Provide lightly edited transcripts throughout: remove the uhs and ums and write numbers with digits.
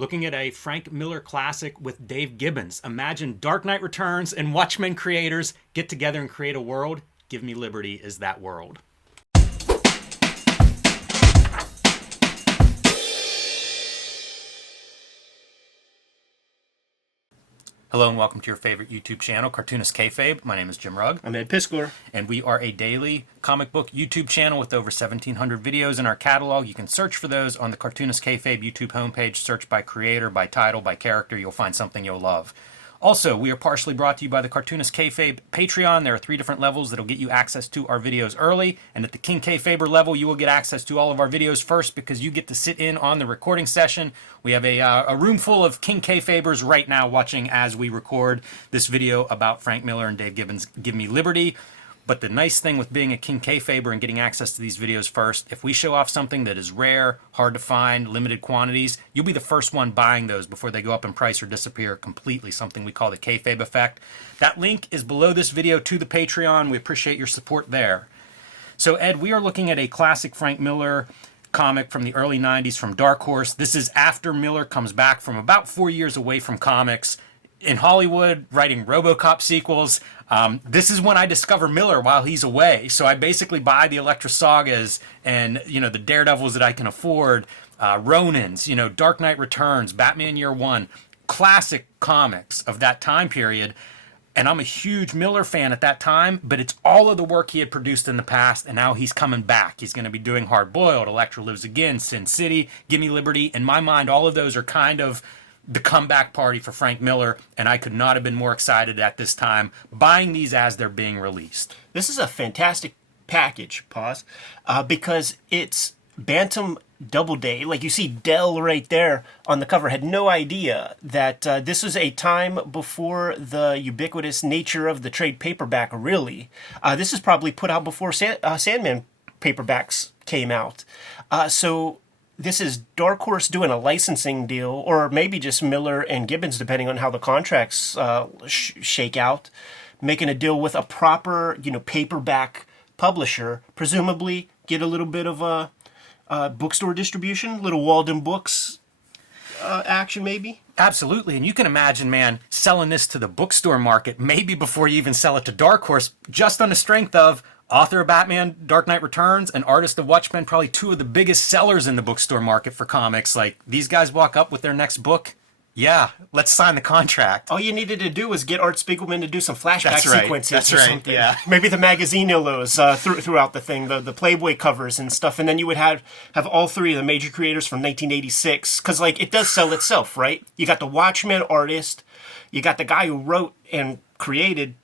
looking at a Frank Miller classic with Dave Gibbons. Imagine Dark Knight Returns and Watchmen creators get together and create a world. Give Me Liberty is that world. Hello and welcome to your favorite YouTube channel, Cartoonist Kayfabe. My name is Jim Rugg. I'm Ed Piskler. And we are a daily comic book YouTube channel with over 1,700 videos in our catalog. You can search for those on the Cartoonist Kayfabe YouTube homepage. Search by creator, by title, by character. You'll find something you'll love. Also, we are partially brought to you by the Cartoonist Kayfabe Patreon. There are 3 different levels that'll get you access to our videos early. And at the King Kayfaber level, you will get access to all of our videos first because you get to sit in on the recording session. We have a room full of King Kayfabers right now watching as we record this video about Frank Miller and Dave Gibbons' Give Me Liberty. But the nice thing with being a King Kayfaber and getting access to these videos first, if we show off something that is rare, hard to find, limited quantities, you'll be the first one buying those before they go up in price or disappear completely, something we call the Kayfabe effect. That link is below this video to the Patreon. We appreciate your support there. So Ed, we are looking at a classic Frank Miller comic from the early 90s from Dark Horse. This is after Miller comes back from about 4 years away from comics in Hollywood, writing RoboCop sequels. This is when I discover Miller while he's away. So I basically buy the Elektra Sagas and, the Daredevils that I can afford, Ronins, Dark Knight Returns, Batman Year One, classic comics of that time period. And I'm a huge Miller fan at that time, but it's all of the work he had produced in the past, and now he's coming back. He's going to be doing Hard Boiled, Elektra Lives Again, Sin City, Give Me Liberty. In my mind, all of those are kind of the comeback party for Frank Miller, and I could not have been more excited at this time buying these as they're being released. This is a fantastic package, because it's Bantam Doubleday. Like you see Dell right there on the cover. Had no idea that this was a time before the ubiquitous nature of the trade paperback, really. This is probably put out before Sandman paperbacks came out. So this is Dark Horse doing a licensing deal, or maybe just Miller and Gibbons, depending on how the contracts shake out, making a deal with a proper, paperback publisher, presumably get a little bit of a bookstore distribution, little Walden Books action maybe. Absolutely, and you can imagine, man, selling this to the bookstore market, maybe before you even sell it to Dark Horse, just on the strength of author of Batman, Dark Knight Returns, and artist of Watchmen, probably 2 of the biggest sellers in the bookstore market for comics. Like, these guys walk up with their next book. Yeah, let's sign the contract. All you needed to do was get Art Spiegelman to do some flashback sequences or something. Yeah. Maybe the magazine illos throughout the thing, the Playboy covers and stuff, and then you would have all 3 of the major creators from 1986, because, it does sell itself, right? You got the Watchmen artist, you got the guy who wrote and created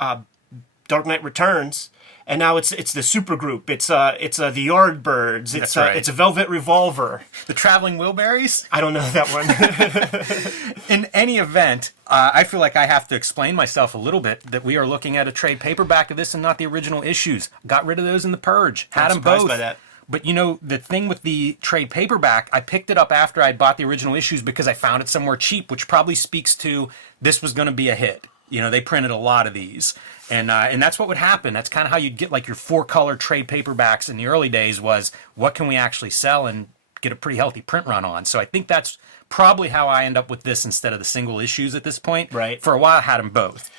Dark Knight Returns, and now it's the supergroup. It's the Yardbirds. It's a Velvet Revolver. The Traveling Wilburys? I don't know that one. In any event, I feel like I have to explain myself a little bit that we are looking at a trade paperback of this and not the original issues. Got rid of those in the Purge. Had them both. By that. But the thing with the trade paperback, I picked it up after I bought the original issues because I found it somewhere cheap, which probably speaks to this was going to be a hit. They printed a lot of these. And that's what would happen. That's kind of how you'd get like your 4-color trade paperbacks in the early days was what can we actually sell and get a pretty healthy print run on. So I think that's probably how I end up with this instead of the single issues at this point. Right. For a while I had them both.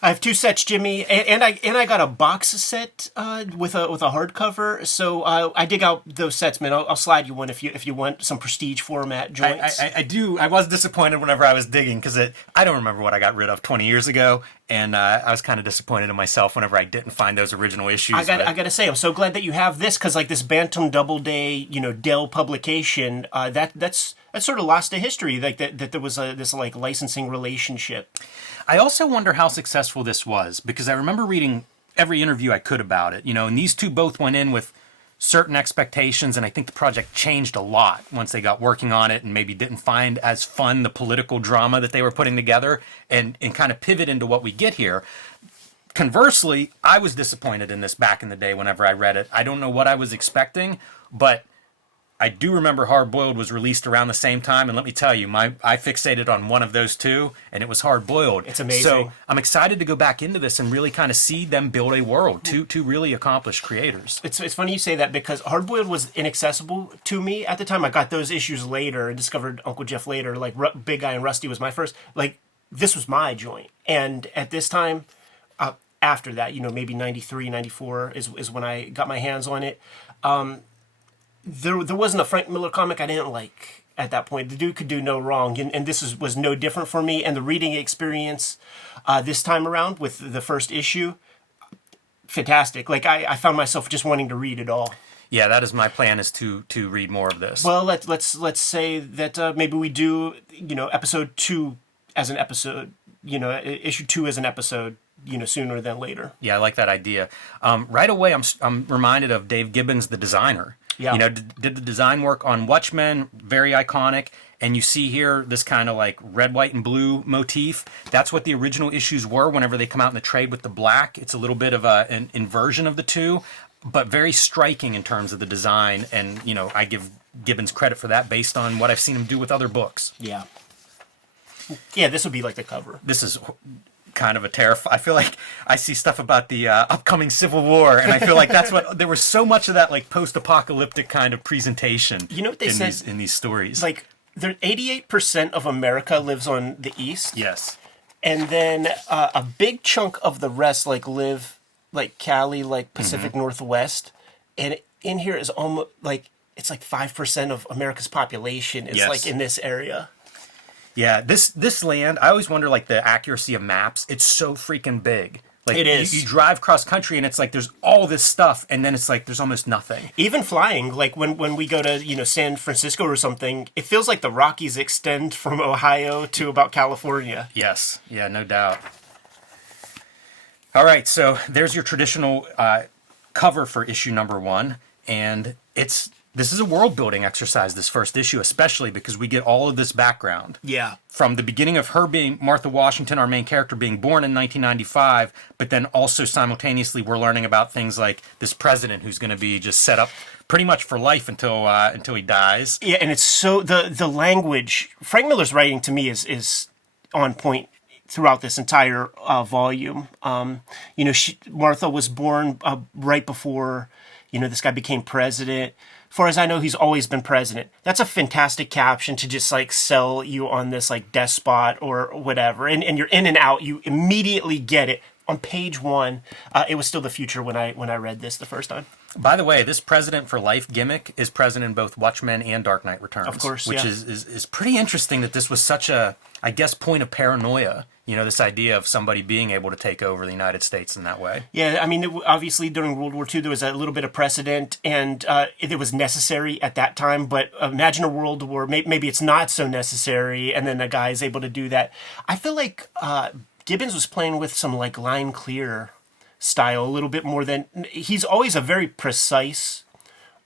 I have 2 sets, Jimmy, and I got a box set with a hardcover. So I dig out those sets, man. I'll slide you one if you want some prestige format joints. I do. I was disappointed whenever I was digging because I don't remember what I got rid of 20 years ago, and I was kind of disappointed in myself whenever I didn't find those original issues. I got to say, I'm so glad that you have this because this Bantam Doubleday, Dell publication, that's sort of lost to history. Like that there was this licensing relationship. I also wonder how successful this was because I remember reading every interview I could about it, and these 2 both went in with certain expectations, and I think the project changed a lot once they got working on it and maybe didn't find as fun the political drama that they were putting together and kind of pivot into what we get here. Conversely, I was disappointed in this back in the day whenever I read it. I don't know what I was expecting, but I do remember Hard Boiled was released around the same time, and let me tell you, I fixated on one of those two, and it was Hard Boiled. It's amazing. So I'm excited to go back into this and really kind of see them build a world. Two really accomplished creators. It's funny you say that because Hard Boiled was inaccessible to me at the time. I got those issues later and discovered Uncle Jeff later. Like Big Guy and Rusty was my first. Like this was my joint, and at this time, after that, maybe 93, 94 is when I got my hands on it. There wasn't a Frank Miller comic I didn't like at that point. The dude could do no wrong, and this was no different for me. And the reading experience this time around with the first issue, fantastic. Like I found myself just wanting to read it all. Yeah, that is my plan, is to read more of this. Well, let's say that maybe we do episode 2 as an episode, issue 2 as an episode. Sooner than later. Yeah, I like that idea. Right away, I'm reminded of Dave Gibbons, the designer. Yeah. Did the design work on Watchmen, very iconic. And you see here this kind of like red, white, and blue motif. That's what the original issues were whenever they come out in the trade with the black. It's a little bit of an inversion of the two, but very striking in terms of the design. And, I give Gibbons credit for that based on what I've seen him do with other books. Yeah. Yeah, this would be like the cover. This is kind of a terrifying. I feel like I see stuff about the upcoming Civil War, and I feel like that's what there was so much of that like post-apocalyptic kind of presentation. You know what they said in these stories? Like, 88% of America lives on the East. Yes, and then a big chunk of the rest live like Cali, like Pacific Northwest, and in here is almost like it's like 5% of America's population is like in this area. Yeah, this land, I always wonder, like, the accuracy of maps. It's so freaking big. Like, it is. You drive cross country, and it's like there's all this stuff, and then it's like there's almost nothing. Even flying, like when we go to San Francisco or something, it feels like the Rockies extend from Ohio to about California. Yes, yeah, no doubt. All right, so there's your traditional cover for issue number 1, and this is a world-building exercise, this first issue, especially because we get all of this background. Yeah. From the beginning of her being Martha Washington, our main character, being born in 1995, but then also simultaneously we're learning about things like this president who's going to be just set up pretty much for life until he dies. Yeah, and it's so the language. Frank Miller's writing to me is on point throughout this entire volume. Martha was born right before this guy became president. As far as I know, he's always been president. That's a fantastic caption to just like sell you on this like despot or whatever. And you're in and out. You immediately get it. On page 1, it was still the future when I read this the first time. By the way, this President for Life gimmick is present in both Watchmen and Dark Knight Returns. Of course, which is pretty interesting that this was such a, I guess, point of paranoia. This idea of somebody being able to take over the United States in that way. Yeah, I mean, obviously during World War II, there was a little bit of precedent, and it was necessary at that time. But imagine a world where maybe it's not so necessary, and then a guy is able to do that. I feel like Gibbons was playing with some like line clear style a little bit more than he's always a very precise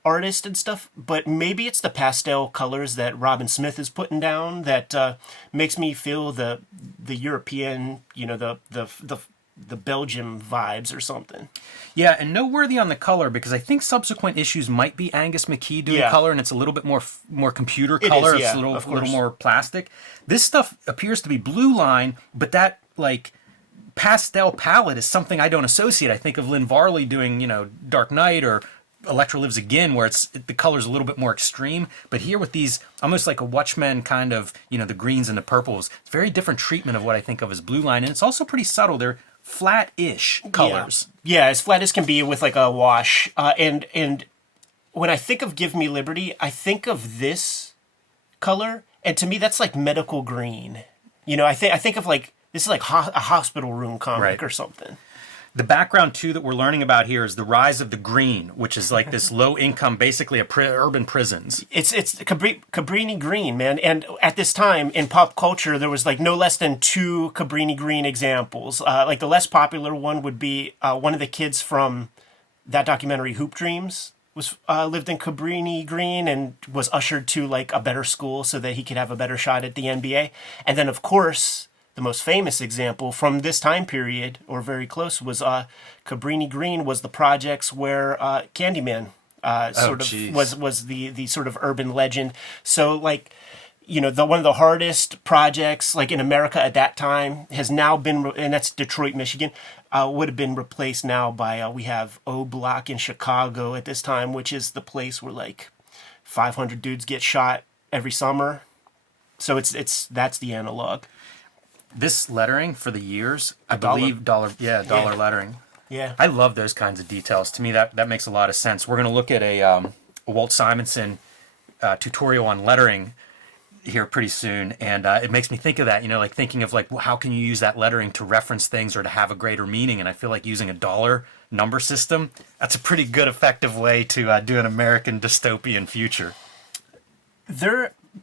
artist and stuff, but maybe it's the pastel colors that Robin Smith is putting down that makes me feel the European, the Belgium vibes or something. Yeah, and noteworthy on the color, because I think subsequent issues might be Angus McKee doing color, and it's a little bit more computer color. It's a little more plastic. This stuff appears to be blue line, but that like pastel palette is something I don't associate. I think of Lynn Varley doing Dark Knight or Elektra Lives Again, where the color's a little bit more extreme. But here with these, almost like a Watchmen kind of, the greens and the purples, it's very different treatment of what I think of as blue line. And it's also pretty subtle. They're flat-ish colors. Yeah, as flat as can be with like a wash. And when I think of Give Me Liberty, I think of this color. And to me, that's like medical green. I think of like, this is like a hospital room comic or something. The background, too, that we're learning about here is the rise of the green, which is like this low-income, basically urban prisons. It's Cabrini green, man. And at this time, in pop culture, there was like no less than 2 Cabrini green examples. Like the less popular one would be one of the kids from that documentary, Hoop Dreams, lived in Cabrini green and was ushered to like a better school so that he could have a better shot at the NBA. And then, of course, the most famous example from this time period, or very close, was Cabrini Green was the projects where Candyman Jeez. was the sort of urban legend. So like, one of the hardest projects like in America at that time has now been, and that's Detroit, Michigan, would have been replaced now by we have O Block in Chicago at this time, which is the place where like 500 dudes get shot every summer. So that's the analog. This lettering for the years, I dollar. believe dollar lettering. Yeah. I love those kinds of details. To me, that makes a lot of sense. We're going to look at a Walt Simonson tutorial on lettering here pretty soon, and it makes me think of that. Like thinking of like how can you use that lettering to reference things or to have a greater meaning. And I feel like using a dollar number system, that's a pretty good, effective way to do an American dystopian future.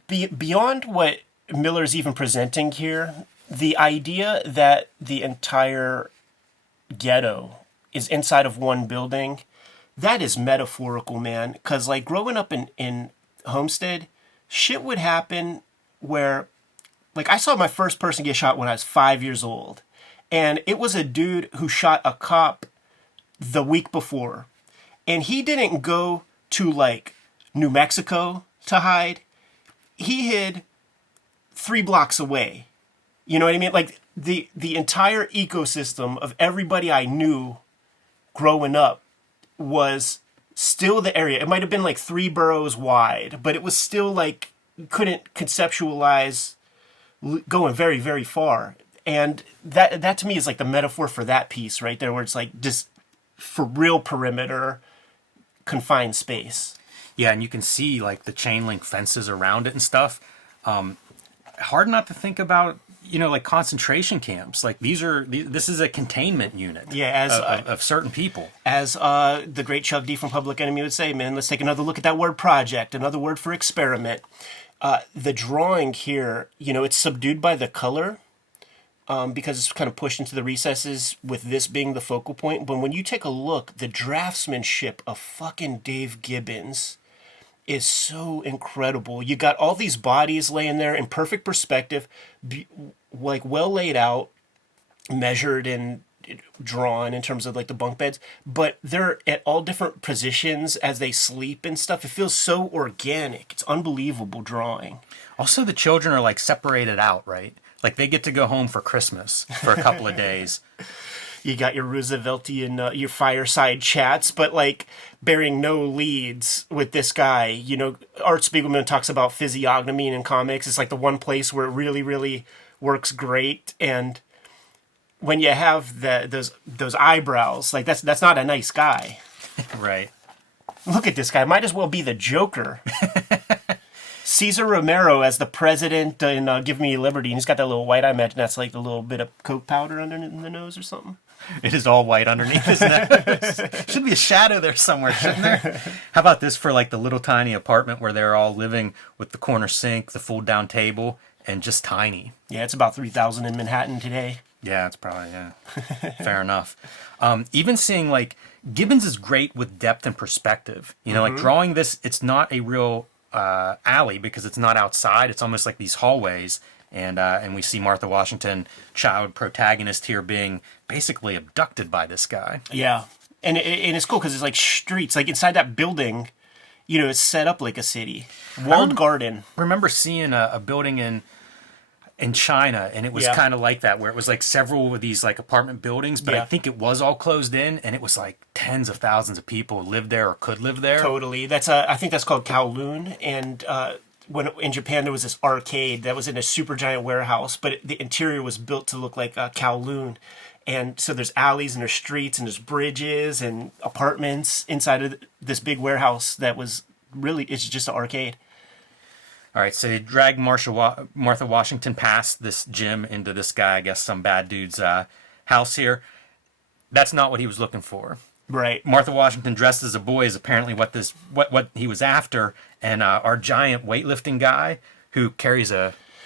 Beyond what Miller's even presenting here, the idea that the entire ghetto is inside of one building, that is metaphorical, man. Because like growing up in Homestead, shit would happen where, like, I saw my first person get shot when I was 5 years old, and it was a dude who shot a cop the week before, and he didn't go to like New Mexico to hide. He hid 3 blocks away. You know what I mean? Like the entire ecosystem of everybody I knew growing up was still the area. It might have been like 3 boroughs wide, but it was still like, you couldn't conceptualize going very, very far. And that to me is like the metaphor for that piece right there, where it's like just for real perimeter, confined space. Yeah, and you can see like the chain link fences around it and stuff. Hard not to think about, like concentration camps. Like this is a containment unit. Yeah, of certain people. As the great Chuck D from Public Enemy would say, man, let's take another look at that word project, another word for experiment. The drawing here, it's subdued by the color because it's kind of pushed into the recesses with this being the focal point. But when you take a look, the draftsmanship of fucking Dave Gibbons is so incredible. You got all these bodies laying there in perfect perspective, like well laid out, measured and drawn in terms of like the bunk beds, but they're at all different positions as they sleep and stuff. It feels so organic. It's unbelievable drawing. Also, the children are like separated out, right? Like they get to go home for Christmas for a couple of days. You got your Rooseveltian, your fireside chats, but like bearing no leads with this guy. Art Spiegelman talks about physiognomy in comics. It's like the one place where it really, really works great. And when you have those eyebrows, like that's not a nice guy. Right. Look at this guy. Might as well be the Joker. Cesar Romero as the president in Give Me Liberty. And he's got that little white. I imagine that's like a little bit of coke powder under the nose or something. It is all white underneath his nose. Should be a shadow there somewhere, shouldn't there? How about this for like the little tiny apartment where they're all living with the corner sink, the fold down table, and just tiny. Yeah, it's about 3,000 in Manhattan today. Yeah, it's probably, fair enough. Even seeing like Gibbons is great with depth and perspective. Like drawing this, it's not a real alley because it's not outside. It's almost like these hallways. And we see Martha Washington, child protagonist here, being basically abducted by this guy. Yeah, and it's cool because it's like streets, like inside that building, it's set up like a city, walled garden. Remember seeing a building in China, and it was kind of like that, where it was like several of these like apartment buildings, but I think it was all closed in, and it was like tens of thousands of people lived there or could live there. Totally, I think that's called Kowloon, and in Japan there was this arcade that was in a super giant warehouse, but the interior was built to look like Kowloon. And so there's alleys and there's streets and there's bridges and apartments inside of this big warehouse that was really, it's just an arcade. All right, so they drag Martha Washington past this gym into this guy, I guess some bad dude's house here. That's not what he was looking for. Right. Martha Washington dressed as a boy is apparently what he was after, and our giant weightlifting guy who carries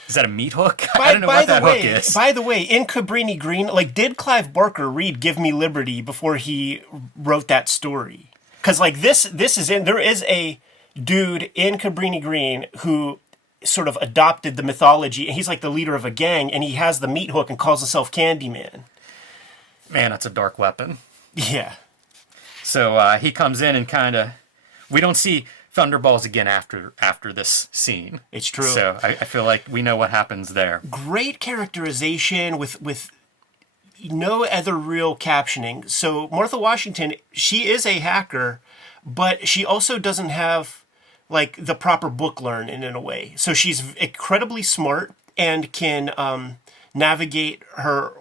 is that a meat hook? I don't know what that hook is. By the way, in Cabrini Green, like, did Clive Barker read Give Me Liberty before he wrote that story? Because like there is a dude in Cabrini Green who sort of adopted the mythology, and he's like the leader of a gang, and he has the meat hook and calls himself Candyman. Man, that's a dark weapon. Yeah. So he comes in and kind of we don't see Thunderballs again after this scene. It's true. So I feel like we know what happens there. Great characterization with no other real captioning. So Martha Washington, she is a hacker, but she also doesn't have like the proper book learning in a way. So she's incredibly smart and can navigate her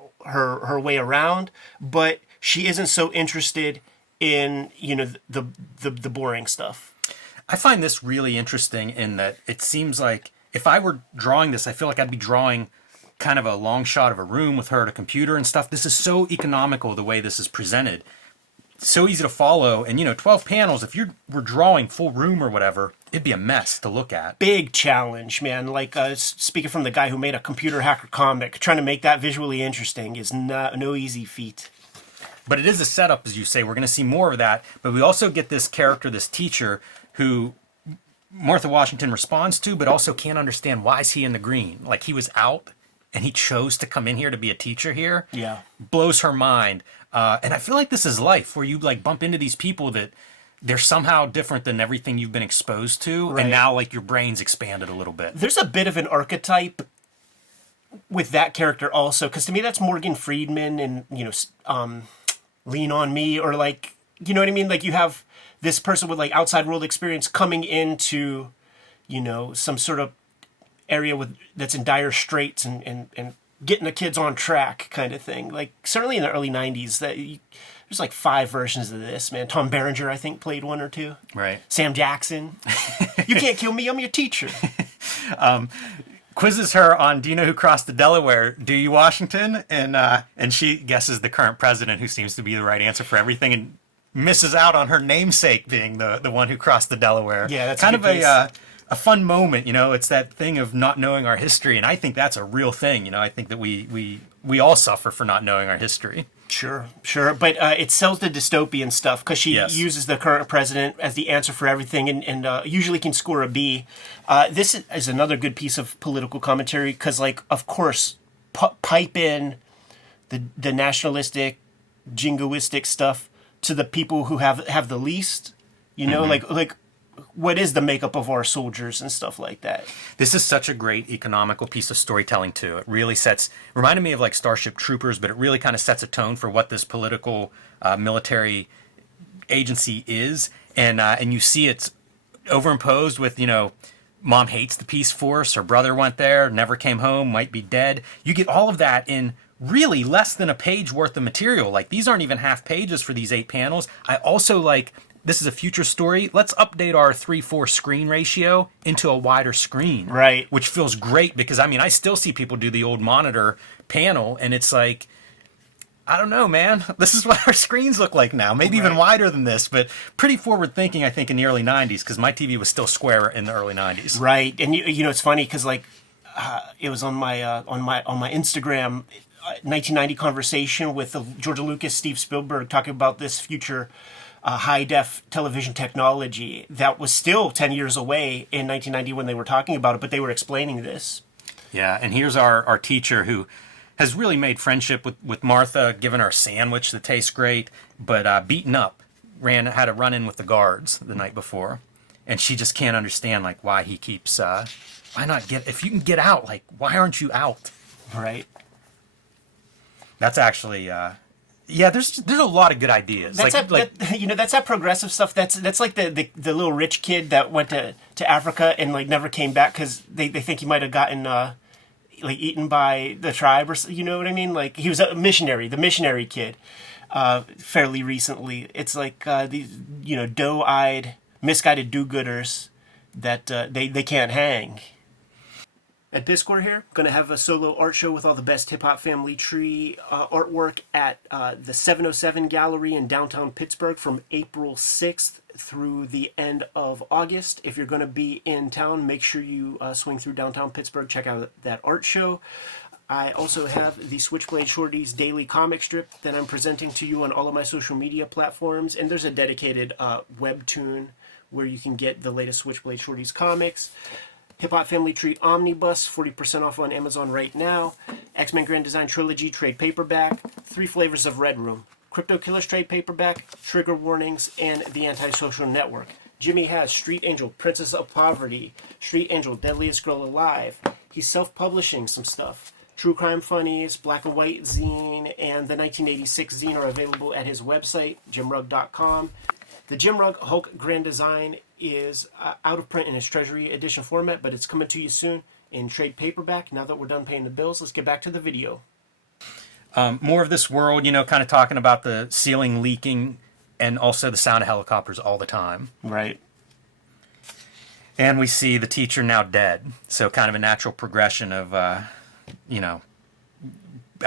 way around, but she isn't so interested in, you know, the boring stuff. I find this really interesting in that it seems like if I were drawing this, I feel like I'd be drawing kind of a long shot of a room with her at a computer and stuff. This is so economical the way this is presented. So easy to follow. And, you know, 12 panels, if you were drawing full room or whatever, it'd be a mess to look at. Big challenge, man. Like, speaking from the guy who made a computer hacker comic, trying to make that visually interesting is no easy feat. But it is a setup, as you say. We're going to see more of that. But we also get this character, this teacher, who Martha Washington responds to, but also can't understand why is he in the green. Like, he was out, and he chose to come in here to be a teacher here. Yeah. Blows her mind. And I feel like this is life, where you like bump into these people that they're somehow different than everything you've been exposed to. Right. And now like your brain's expanded a little bit. There's a bit of an archetype with that character also, because to me that's Morgan Freeman and, you know, Lean on Me, or like, you know what I mean? Like you have this person with like outside world experience coming into, you know, some sort of area that's in dire straits and getting the kids on track kind of thing. Like certainly in the early 90s, there's like 5 versions of this, man. Tom Berenger, I think, played 1 or 2. Right. Sam Jackson. You can't kill me, I'm your teacher. Quizzes her on, do you know who crossed the Delaware? Do you, Washington? And she guesses the current president, who seems to be the right answer for everything, and misses out on her namesake being the one who crossed the Delaware. Yeah, that's kind a of good a fun moment, you know. It's that thing of not knowing our history, and I think that's a real thing, you know. I think that we all suffer for not knowing our history. Sure. But it sells the dystopian stuff because she uses the current president as the answer for everything, and usually can score a B. This is another good piece of political commentary because, like, of course, pipe in the nationalistic, jingoistic stuff to the people who have the least. You know, like what is the makeup of our soldiers and stuff like that. This is such a great economical piece of storytelling too. It really reminded me of like Starship Troopers, but it really kind of sets a tone for what this political military agency is. And you see it's overimposed with, you know, mom hates the Peace Force, her brother went there, never came home, might be dead. You get all of that in really less than a page worth of material. Like these aren't even half pages for these 8 panels. I also like, this is a future story. Let's update our 3:4 screen ratio into a wider screen. Right. Which feels great because, I mean, I still see people do the old monitor panel and it's like, I don't know, man. This is what our screens look like now. Maybe even wider than this, but pretty forward thinking, I think, in the early 90s because my TV was still square in the early 90s. Right. And, you know, it's funny because, like, it was on my Instagram 1990 conversation with Georgia Lucas, Steve Spielberg, talking about this future high-def television technology that was still 10 years away in 1990 when they were talking about it, but they were explaining this. Yeah, and here's our teacher who has really made friendship with Martha, given her a sandwich that tastes great, but beaten up, had a run-in with the guards the night before, and she just can't understand, like, why he keeps, why not if you can get out, like, why aren't you out? Right. That's actually... yeah, there's a lot of good ideas. That's that's that progressive stuff. That's like the little rich kid that went to Africa and like never came back because they think he might have gotten like eaten by the tribe or you know what I mean. Like he was a missionary, the missionary kid. Fairly recently, it's like these doe-eyed, misguided do-gooders that they can't hang. At Biscore here, going to have a solo art show with all the best hip-hop family tree artwork at the 707 Gallery in downtown Pittsburgh from April 6th through the end of August. If you're going to be in town, make sure you swing through downtown Pittsburgh, check out that art show. I also have the Switchblade Shorties daily comic strip that I'm presenting to you on all of my social media platforms, and there's a dedicated webtoon where you can get the latest Switchblade Shorties comics. Hip Hop Family Tree Omnibus, 40% off on Amazon right now. X-Men Grand Design Trilogy trade paperback. 3 flavors of Red Room. Crypto Killers trade paperback. Trigger Warnings, and The Antisocial Network. Jimmy has Street Angel, Princess of Poverty, Street Angel, Deadliest Girl Alive. He's self-publishing some stuff. True Crime Funnies, Black and White Zine, and the 1986 zine are available at his website, jimrugg.com. The Jim Rugg Hulk Grand Design is out of print in its Treasury Edition format, but it's coming to you soon in trade paperback. Now that we're done paying the bills, let's get back to the video. More of this world, kind of talking about the ceiling leaking and also the sound of helicopters all the time. Right. And we see the teacher now dead. So kind of a natural progression of, I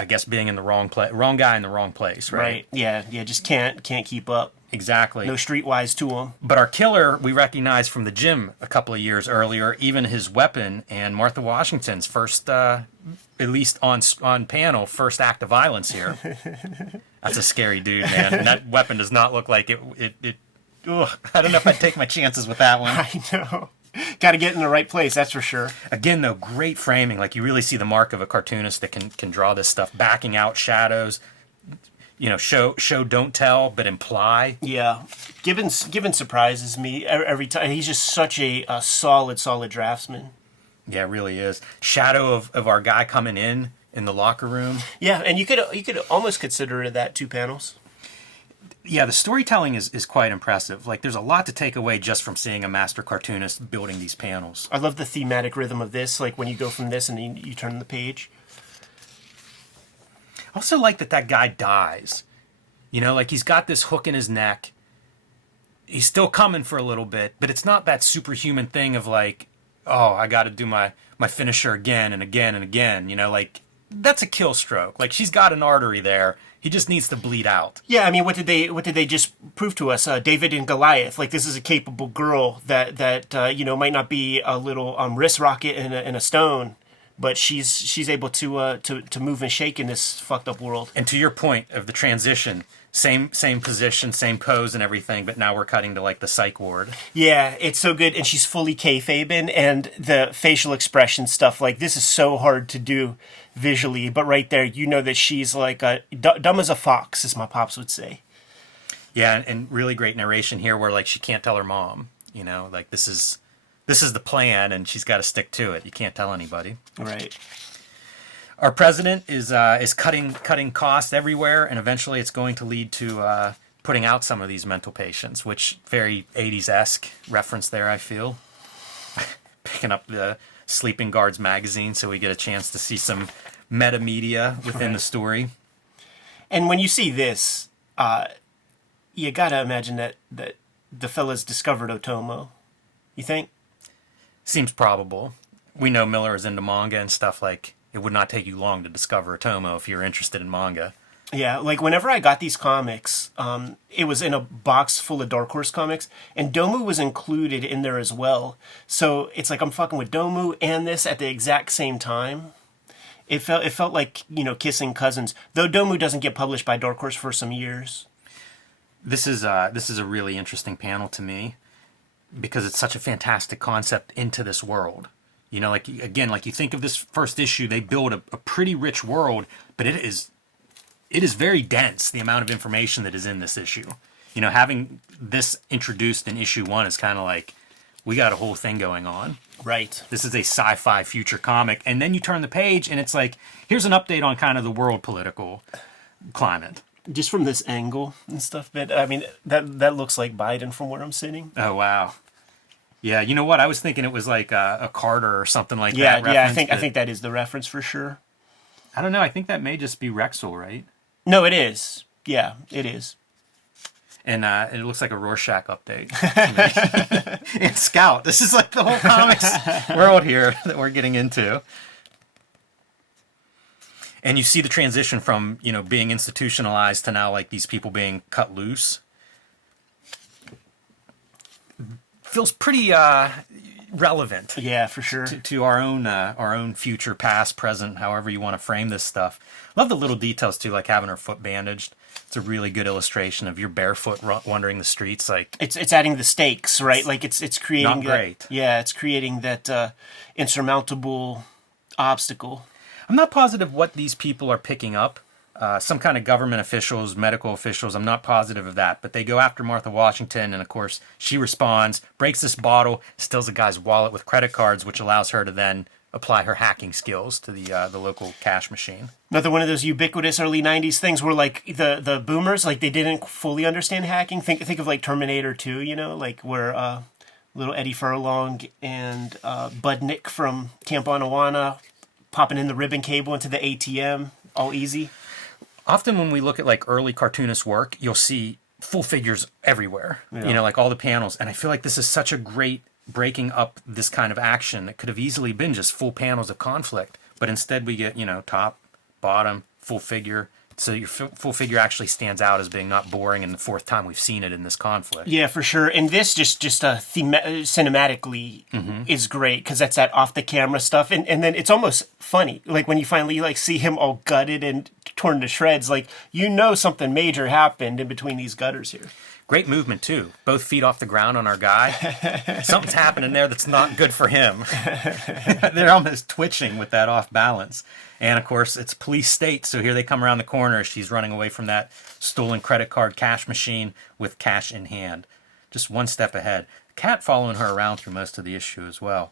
guess being in the wrong guy in the wrong place, right? Yeah, just can't keep up. Exactly. No streetwise to him. But our killer, we recognize from the gym a couple of years earlier, even his weapon and Martha Washington's first, at least on panel, first act of violence here. That's a scary dude, man. And that weapon does not look like it. Ugh, I don't know if I'd take my chances with that one. I know. Got to get in the right place, that's for sure. Again, though, great framing. Like, you really see the mark of a cartoonist that can draw this stuff, backing out shadows. Show don't tell, but imply. Yeah. Gibbons surprises me every time. He's just such a solid draftsman. Yeah, it really is. Shadow of our guy coming in the locker room. Yeah, and you could almost consider that 2 panels. Yeah, the storytelling is quite impressive. Like, there's a lot to take away just from seeing a master cartoonist building these panels. I love the thematic rhythm of this, like when you go from this and then you turn the page. I also like that guy dies. Like, he's got this hook in his neck. He's still coming for a little bit, but it's not that superhuman thing of like, oh, I got to do my finisher again and again and again. Like, that's a kill stroke. Like, she's got an artery there. He just needs to bleed out. Yeah, I mean, what did they just prove to us? David and Goliath. Like, this is a capable girl that might not be a little wrist rocket in a stone, but she's able to move and shake in this fucked up world. And to your point of the transition, same position, same pose and everything, but now we're cutting to like the psych ward. Yeah, it's so good, and she's fully kayfabing, and the facial expression stuff, like, this is so hard to do visually, but right there, that she's like dumb as a fox, as my pops would say. Yeah, and really great narration here, where like she can't tell her mom. Like, this is the plan, and she's got to stick to it. You can't tell anybody. Right. Our president is cutting costs everywhere, and eventually it's going to lead to putting out some of these mental patients, which very 80s-esque reference there, I feel. Picking up the Sleeping Guards magazine so we get a chance to see some meta media within the story. And when you see this, you gotta imagine that the fellas discovered Otomo. You think? Seems probable. We know Miller is into manga and stuff. Like, it would not take you long to discover Otomo if you're interested in manga. Yeah, like whenever I got these comics, it was in a box full of Dark Horse comics, and Domu was included in there as well. So it's like I'm fucking with Domu and this at the exact same time. It felt like, kissing cousins. Though Domu doesn't get published by Dark Horse for some years. This is a really interesting panel to me, because it's such a fantastic concept into this world. Like, again, like, you think of this first issue, they build a pretty rich world, but it is very dense, the amount of information that is in this issue. Having this introduced in issue 1 is kind of like, we got a whole thing going on. Right. This is a sci-fi future comic. And then you turn the page, and it's like, here's an update on kind of the world political climate. Just from this angle and stuff, but I mean, that looks like Biden from where I'm sitting. Oh, wow. Yeah, you know what? I was thinking it was like a Carter or something like that. Yeah, I think that is the reference for sure. I don't know. I think that may just be Rexel, right? No, it is. Yeah, it is. And it looks like a Rorschach update. And Scout. This is like the whole comics world here that we're getting into. And you see the transition from, being institutionalized to now like these people being cut loose. Feels pretty relevant. Yeah, for sure. To our own future, past, present, however you want to frame this stuff. Love the little details too, like having her foot bandaged. It's a really good illustration of your barefoot wandering the streets. Like, it's adding the stakes, right? Like it's creating not great. It's creating that insurmountable obstacle. I'm not positive what these people are picking up, some kind of government officials, medical officials. I'm not positive of that, but they go after Martha Washington, and of course she responds, breaks this bottle, steals a guy's wallet with credit cards, which allows her to then apply her hacking skills to the local cash machine. Another one of those ubiquitous early '90s things where like the boomers, like they didn't fully understand hacking. Think of like Terminator 2, you know, like where little Eddie Furlong and Budnick from Camp Anawana popping in the ribbon cable into the ATM, all easy. Often when we look at like early cartoonist work, you'll see full figures everywhere, Yeah. you know, like all the panels. And I feel like this is such a great breaking up this kind of action. It could have easily been just full panels of conflict, but instead we get, you know, top, bottom, full figure. So your full figure actually stands out as being not boring in the fourth time we've seen it in this conflict. Yeah, for sure. And this just cinematically is great because that's that off the camera stuff, and then it's almost funny. Like when you finally like see him all gutted and torn to shreds, like you know something major happened in between these gutters here. Great movement too. Both feet off the ground on our guy. Something's happening there that's not good for him. They're almost twitching with that off balance. And of course, it's police state. So here they come around the corner. She's running away from that stolen credit card cash machine with cash in hand. Just one step ahead. Cat following her around through most of the issue as well.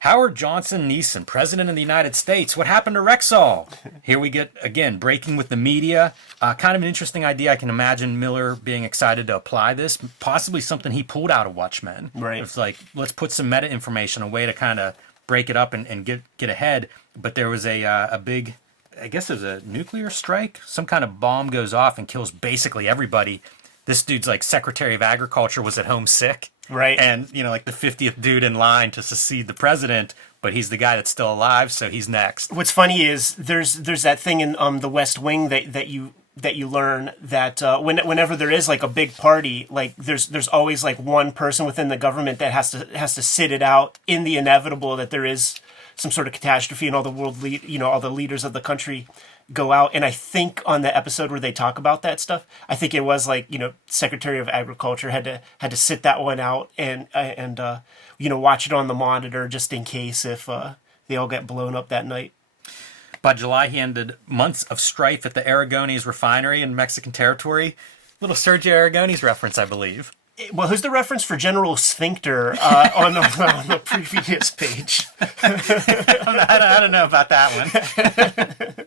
Howard Johnson Neeson, President of the United States. What happened to Rexall? Here we get, again, breaking with the media. Kind of an interesting idea. I can imagine Miller being excited to apply this. Possibly something he pulled out of Watchmen. Right. It's like, let's put some meta information, a way to kind of break it up and get ahead. But there was a big, I guess it was a nuclear strike. Some kind of bomb goes off and kills basically everybody. This dude's like Secretary of Agriculture was at home sick. Right. And, you know, like the 50th dude in line to succeed the president, but he's the guy that's still alive, so he's next. What's funny is there's that thing in the West Wing that you learn that whenever there is like a big party, like there's always like one person within the government that has to sit it out in the inevitable that there is some sort of catastrophe and all the all the leaders of the country go out. And I think on the episode where they talk about that stuff, I think it was like, you know, Secretary of Agriculture had to sit that one out and watch it on the monitor just in case if they all get blown up that night. By July, he ended months of strife at the Aragones refinery in Mexican territory. Little Sergio Aragones reference, I believe. Well, who's the reference for General Sphincter on the previous page? I don't know about that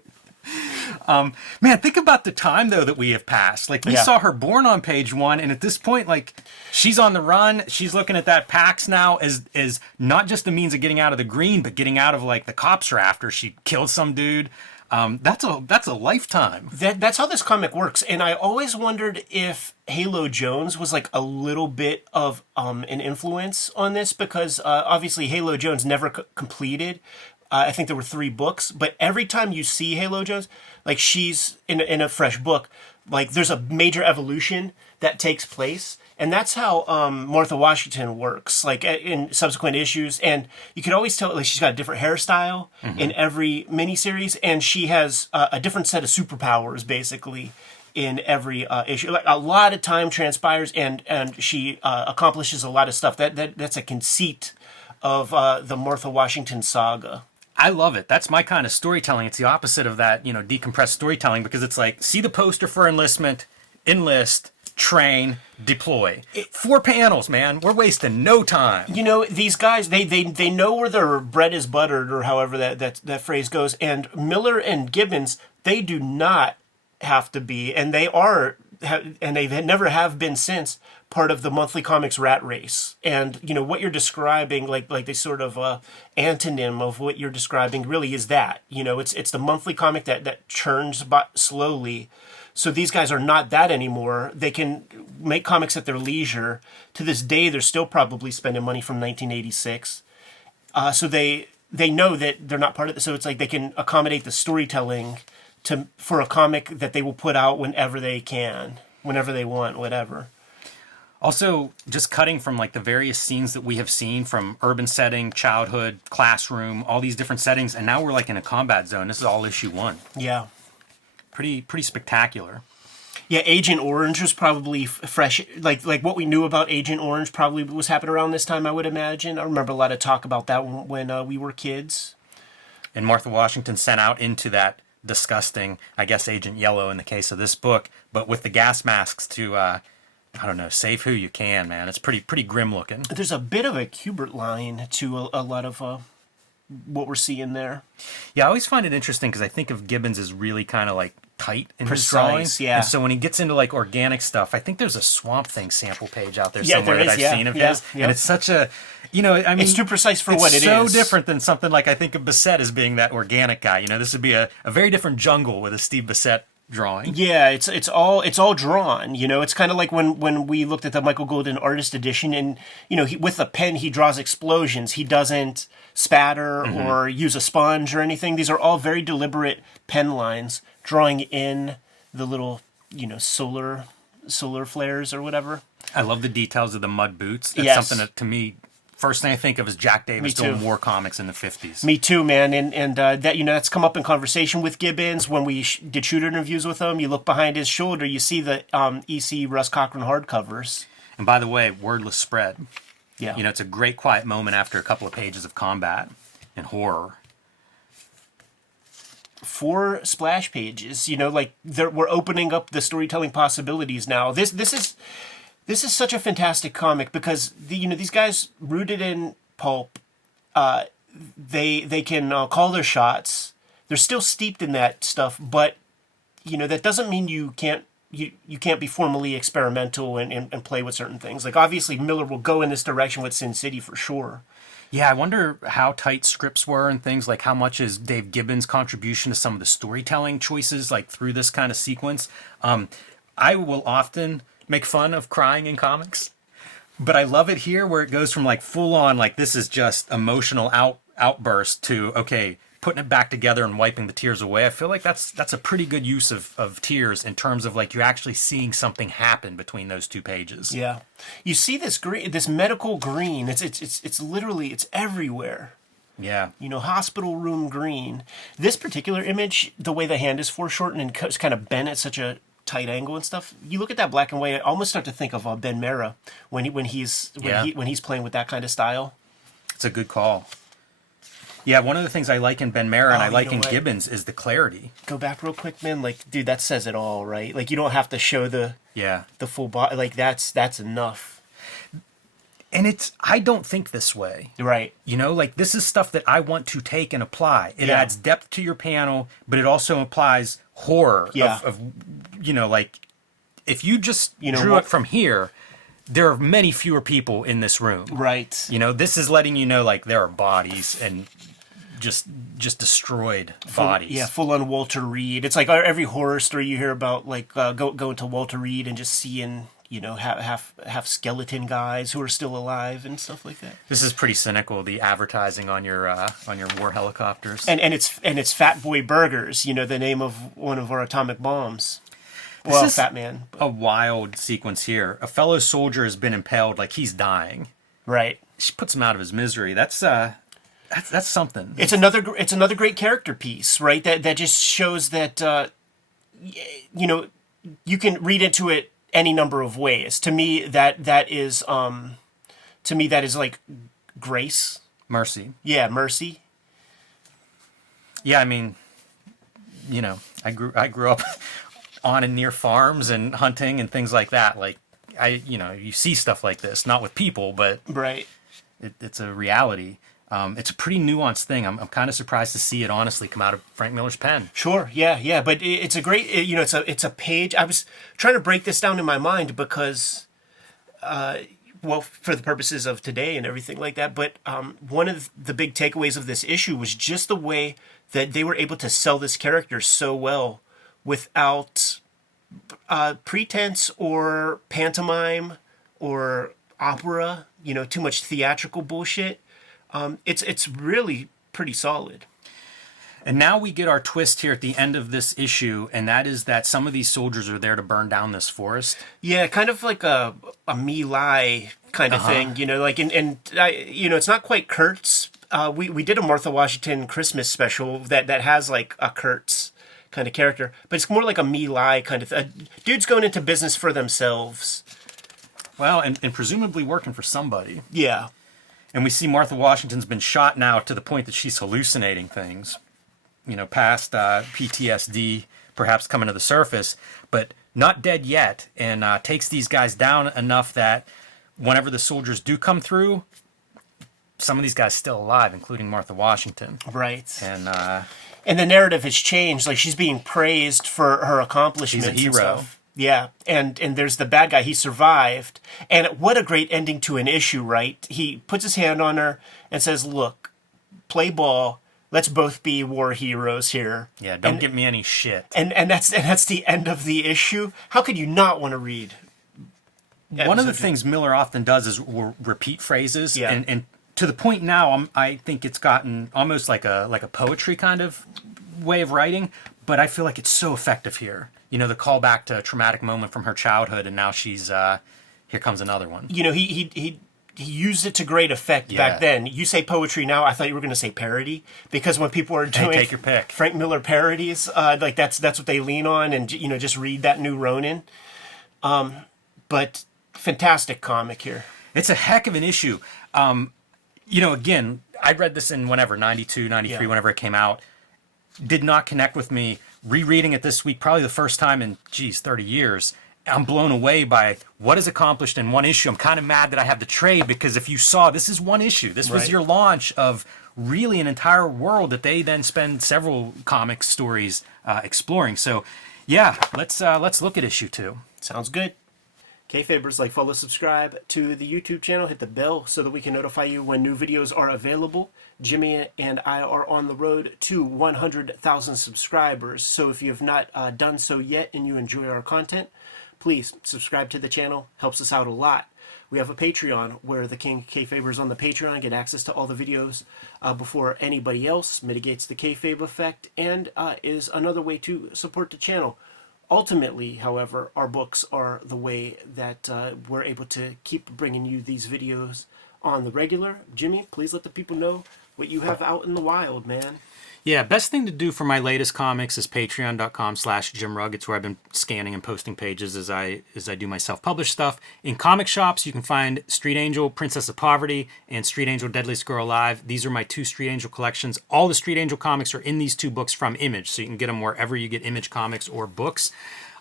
one. Man, think about the time, though, that we have passed. Like, we saw her born on page 1, and at this point, like, she's on the run. She's looking at that Pax now as not just a means of getting out of the green, but getting out of, like, the cops are after. She killed some dude. That's a lifetime. That's how this comic works. And I always wondered if Halo Jones was, like, a little bit of an influence on this, because obviously Halo Jones never completed. I think there were 3 books, but every time you see Halo Jones, like she's in a fresh book, like there's a major evolution that takes place. And that's how Martha Washington works, like in subsequent issues. And you can always tell, like she's got a different hairstyle in every miniseries, and she has a different set of superpowers, basically, in every issue. Like a lot of time transpires, and she accomplishes a lot of stuff. That's a conceit of the Martha Washington saga. I love it. That's my kind of storytelling. It's the opposite of that, decompressed storytelling, because it's like, see the poster for enlistment, enlist, train, deploy. 4 panels, man. We're wasting no time. These guys, they know where their bread is buttered, or however that phrase goes. And Miller and Gibbons, they do not have to be, and they are, and they never have been since, part of the monthly comics rat race. And what you're describing, like the sort of antonym of what you're describing, really is that. It's the monthly comic that churns slowly. So these guys are not that anymore. They can make comics at their leisure. To this day, they're still probably spending money from 1986. So they know that they're not part of it. So it's like they can accommodate the storytelling for a comic that they will put out whenever they can, whenever they want, whatever. Also, just cutting from like the various scenes that we have seen, from urban setting, childhood, classroom, all these different settings, and now we're like in a combat zone. This is all issue 1. Yeah. Pretty spectacular. Yeah, Agent Orange was probably fresh. Like what we knew about Agent Orange probably was happening around this time, I would imagine. I remember a lot of talk about that when we were kids. And Martha Washington sent out into that disgusting, I guess Agent Yellow in the case of this book, but with the gas masks to, I don't know, save who you can, man. It's pretty grim looking. There's a bit of a Kubert line to a lot of what we're seeing there. Yeah, I always find it interesting because I think of Gibbons as really kind of like tight in his Precise, drawings. yeah. And so when he gets into like organic stuff, I think there's a Swamp Thing sample page out there Yeah, somewhere there that is, I've yeah, seen of yeah, his. yeah. And it's such a, you know, I mean, It's too precise for what it It's so is. different than something like I think of Bissett as being that organic guy. You know, this would be a very different jungle with a Steve Bissett drawing. Yeah, it's all drawn. You know, it's kind of like when we looked at the Michael Golden Artist Edition, and you know, with a pen he draws explosions. He doesn't spatter or use a sponge or anything. These are all very deliberate pen lines, drawing in the little, you know, solar flares or whatever. I love the details of the mud boots. That's Yes. something that, to me, first thing I think of is Jack Davis Me too. doing war comics in the 50s. Me too, man. And that, you know, that's come up in conversation with Gibbons when we did shooter interviews with him. You look behind his shoulder, you see the EC Russ Cochran hardcovers. And by the way, wordless spread. Yeah. You know, it's a great quiet moment after a couple of pages of combat and horror. 4 splash pages. You know, like we're opening up the storytelling possibilities now. This is such a fantastic comic because these guys rooted in pulp. They can call their shots. They're still steeped in that stuff, but you know that doesn't mean you can't be formally experimental and play with certain things. Like obviously Miller will go in this direction with Sin City for sure. Yeah, I wonder how tight scripts were and things like how much is Dave Gibbons' contribution to some of the storytelling choices like through this kind of sequence. I will often make fun of crying in comics, but I love it here where it goes from like full on like this is just emotional outburst to okay, putting it back together and wiping the tears away. I feel like that's a pretty good use of tears in terms of like you're actually seeing something happen between those two pages. Yeah, you see this green, this medical green. It's literally it's everywhere. Yeah. You know, hospital room green. This particular image, the way the hand is foreshortened and it's kind of bent at such a tight angle and stuff. You look at that black and white, I almost start to think of Ben Mera when he's playing with that kind of style. It's a good call. Yeah, one of the things I like in Ben Mera and I like in what? Gibbons is the clarity. Go back real quick, man. Like, dude, that says it all, right? Like, you don't have to show the full body. Like, that's enough. And I don't think this way. Right. You know, like this is stuff that I want to take and apply. It adds depth to your panel, but it also applies horror of you know, like if you just drew it from here, there are many fewer people in this room. Right. You know, this is letting you know like there are bodies and just destroyed bodies. Full on Walter Reed. It's like every horror story you hear about, like going to Walter Reed and just seeing, you know, half skeleton guys who are still alive and stuff like that. This is pretty cynical. The advertising on your war helicopters. And it's Fat Boy Burgers. You know, the name of one of our atomic bombs. Well, This is Fat Man. a wild sequence here. A fellow soldier has been impaled, like he's dying. Right. She puts him out of his misery. That's something. It's another great character piece, right? That just shows that you know, you can read into it any number of ways. To me, that is like grace, Mercy. yeah, mercy. Yeah, I mean, you know, I grew up on and near farms and hunting and things like that. Like you see stuff like this, not with people, but Right. it's a reality. It's a pretty nuanced thing. I'm kind of surprised to see it honestly come out of Frank Miller's pen. Sure, yeah, but it's a great, you know, it's a page. I was trying to break this down in my mind because, well, for the purposes of today and everything like that. But one of the big takeaways of this issue was just the way that they were able to sell this character so well without pretense or pantomime or opera. You know, too much theatrical bullshit. It's really pretty solid. And now we get our twist here at the end of this issue, and that is that some of these soldiers are there to burn down this forest. Yeah, kind of like a Me Lie kind of thing, you know, like, and you know, it's not quite Kurtz. We did a Martha Washington Christmas special that has like a Kurtz kind of character, but it's more like a Me Lie kind of dudes going into business for themselves. Well, and presumably working for somebody. Yeah. And we see Martha Washington's been shot now to the point that she's hallucinating things. past PTSD perhaps coming to the surface, but not dead yet, and takes these guys down enough that whenever the soldiers do come through, some of these guys still alive, including Martha Washington. Right. And the narrative has changed. Like, she's being praised for her accomplishments. She's a hero. And stuff. Yeah, and there's the bad guy. He survived. And what a great ending to an issue, right? He puts his hand on her and says, look, play ball. Let's both be war heroes here. Yeah, don't give me any shit. And that's the end of the issue. How could you not want to read? One of the things Miller often does is repeat phrases. Yeah. And to the point now, I think it's gotten almost like a poetry kind of way of writing, but I feel like it's so effective here. The callback to a traumatic moment from her childhood, and now she's here comes another one. He used it to great effect back then. You say poetry now, I thought you were going to say parody, because when people are doing take your pick. Frank Miller parodies, like that's what they lean on, and just read that new Ronin. But fantastic comic here. It's a heck of an issue. Again, I read this in 92, 93, whenever it came out. Did not connect with me. Rereading it this week, probably the first time in 30 years. I'm blown away by what is accomplished in one issue. I'm kind of mad that I have the trade, because if you saw, this is one issue. This was your launch of really an entire world that they then spend several comic stories exploring. So, yeah, let's look at issue 2. Sounds good. Kayfabers, like, follow, subscribe to the YouTube channel, hit the bell so that we can notify you when new videos are available. Jimmy and I are on the road to 100,000 subscribers, so if you have not done so yet and you enjoy our content, please subscribe to the channel. Helps us out a lot. We have a Patreon where the King Kayfabers on the Patreon get access to all the videos before anybody else, mitigates the kayfabe effect, and is another way to support the channel. Ultimately, however, our books are the way that we're able to keep bringing you these videos on the regular. Jimmy, please let the people know what you have out in the wild, man. Yeah, best thing to do for my latest comics is patreon.com/JimRugg. It's where I've been scanning and posting pages as I do my self-published stuff. In comic shops, you can find Street Angel, Princess of Poverty, and Street Angel, Deadliest Girl Alive. These are my 2 Street Angel collections. All the Street Angel comics are in these 2 books from Image, so you can get them wherever you get Image comics or books.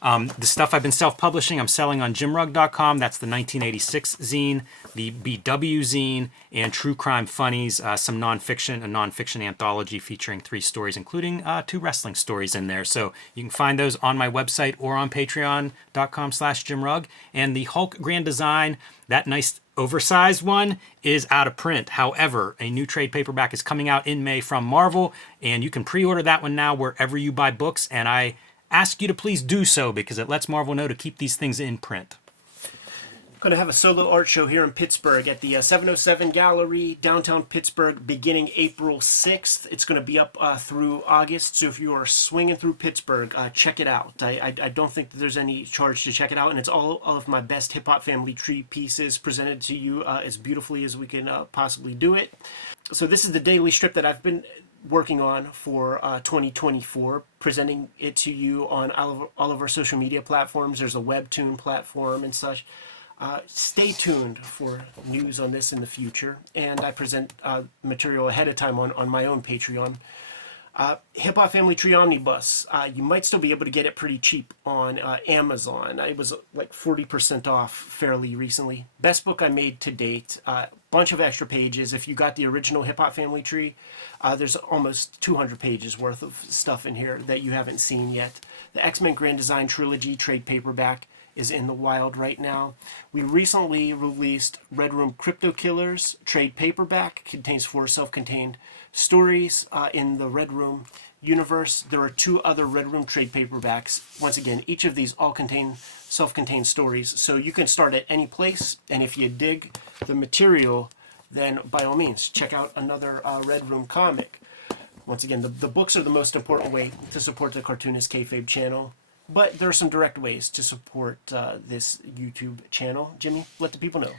The stuff I've been self-publishing, I'm selling on JimRugg.com. That's the 1986 zine, the BW zine, and True Crime Funnies, some nonfiction, a nonfiction anthology featuring 3 stories, including 2 wrestling stories in there. So you can find those on my website or on patreon.com/JimRugg. And the Hulk Grand Design, that nice oversized one, is out of print. However, a new trade paperback is coming out in May from Marvel, and you can pre-order that one now wherever you buy books, and I ask you to please do so, because it lets Marvel know to keep these things in print. Going to have a solo art show here in Pittsburgh at the 707 Gallery, downtown Pittsburgh, beginning April 6th. It's going to be up through August, so if you are swinging through Pittsburgh, check it out. I don't think that there's any charge to check it out, and it's all of my best hip-hop family tree pieces presented to you as beautifully as we can possibly do it. So this is the daily strip that I've been working on for 2024, presenting it to you on all of our social media platforms. There's a webtoon platform and such. Stay tuned for news on this in the future, and I present material ahead of time on my own Patreon. Hip Hop Family Tree Omnibus. You might still be able to get it pretty cheap on Amazon. It was like 40% off fairly recently. Best book I made to date. Bunch of extra pages. If you got the original Hip Hop Family Tree, there's almost 200 pages worth of stuff in here that you haven't seen yet. The X-Men Grand Design Trilogy trade paperback is in the wild right now. We recently released Red Room Crypto Killers trade paperback. Contains 4 self-contained stories in the Red Room universe. There are 2 other Red Room trade paperbacks. Once again, each of these all contain self-contained stories, so you can start at any place, and if you dig the material, then by all means, check out another Red Room comic. Once again, the books are the most important way to support the Cartoonist Kayfabe channel. But there are some direct ways to support this YouTube channel. Jimmy, let the people know.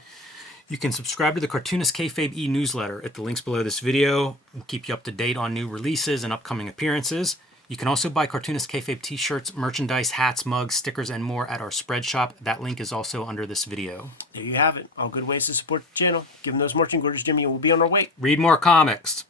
You can subscribe to the Cartoonist Kayfabe e-newsletter at the links below this video. We'll keep you up to date on new releases and upcoming appearances. You can also buy Cartoonist Kayfabe t-shirts, merchandise, hats, mugs, stickers, and more at our spread shop. That link is also under this video. There you have it. All good ways to support the channel. Give them those marching orders, Jimmy, and we'll be on our way. Read more comics.